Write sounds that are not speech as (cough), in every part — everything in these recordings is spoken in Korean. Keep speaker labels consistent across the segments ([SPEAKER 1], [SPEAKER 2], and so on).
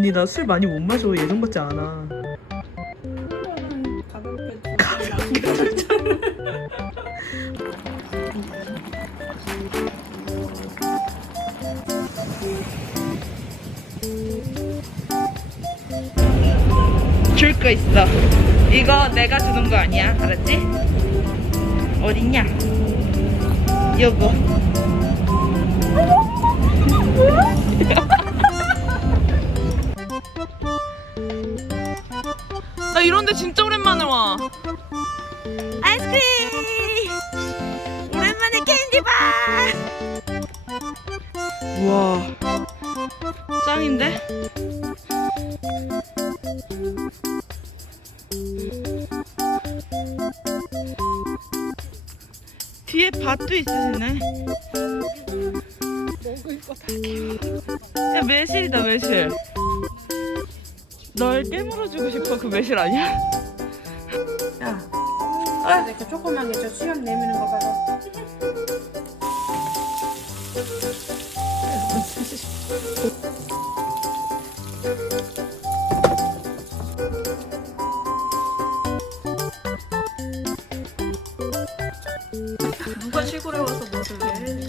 [SPEAKER 1] 언니 나 술 많이 못 마셔. 예전 같지 않아.
[SPEAKER 2] 가볍게
[SPEAKER 1] 줄거 있어. 이거 내가 주는 거 아니야. 알았지? 어딨냐? 요거 나 이런데 진짜 오랜만에 와 아이스크림 오랜만에 캔디바 우와 짱인데? 뒤에 밭도 있으시네. 야 매실이다 매실. 널 깨물어주고 싶어 그 매실 아니야? 야,
[SPEAKER 2] 아, 이렇게 조그만 게저 수염 내미는 거 봐라. 누가 시골에 와서 뭐를 해?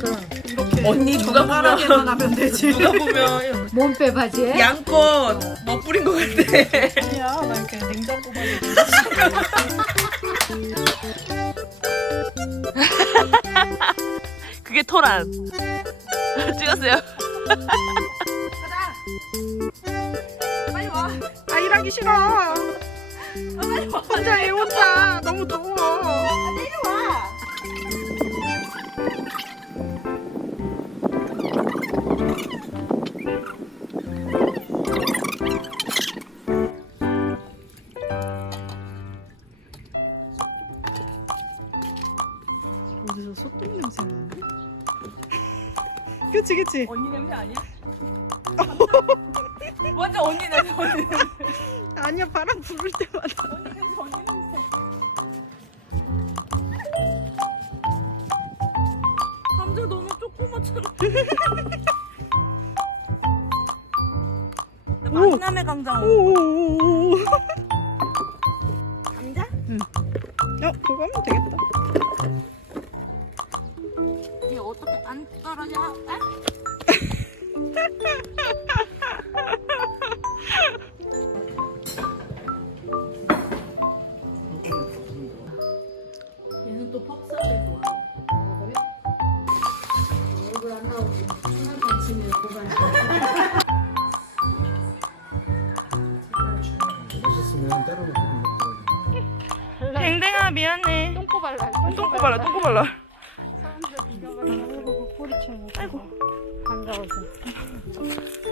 [SPEAKER 2] 이렇게
[SPEAKER 1] 언니 누가 보면
[SPEAKER 2] 정갈하게만 하면 되지.
[SPEAKER 1] 누가 보면
[SPEAKER 3] 몸빼 바지에
[SPEAKER 1] 양껏 멋부린 것 같아.
[SPEAKER 2] 아니야, 나 이렇게 냉장고만
[SPEAKER 1] 그게 토란. 찍었어요.
[SPEAKER 2] 빨리 와. 아 일하기 싫어. 아, 빨리 와. 혼자 해 혼자. 너무 더워. 어디서 소똥 냄새 나는데? 그치 그치.
[SPEAKER 1] 언니 냄새 아니야? (laughs) 완전 언니 냄새 언니 냄새.
[SPEAKER 2] 아니야 바람 부를 때마다.
[SPEAKER 1] 언니 냄새 언니 냄새. 감자 너무 조그맣잖아. (laughs) 나 만남의.
[SPEAKER 2] 오오오오.
[SPEAKER 1] 감자?
[SPEAKER 2] 어 그거 하면 되겠다.
[SPEAKER 1] 떨어져? 아?
[SPEAKER 3] 얘는 또 퍽사를 좋아. 아, 그래? 얼굴 안 나오지. 한번 치면 고갈.
[SPEAKER 4] 맛있으면 따로 먹더라고요.
[SPEAKER 1] 댕댕아 미안해.
[SPEAKER 3] 똥꼬발랄.
[SPEAKER 1] 똥꼬발라 똥꼬발라.
[SPEAKER 3] 꼬리채는 아이고 반가워서.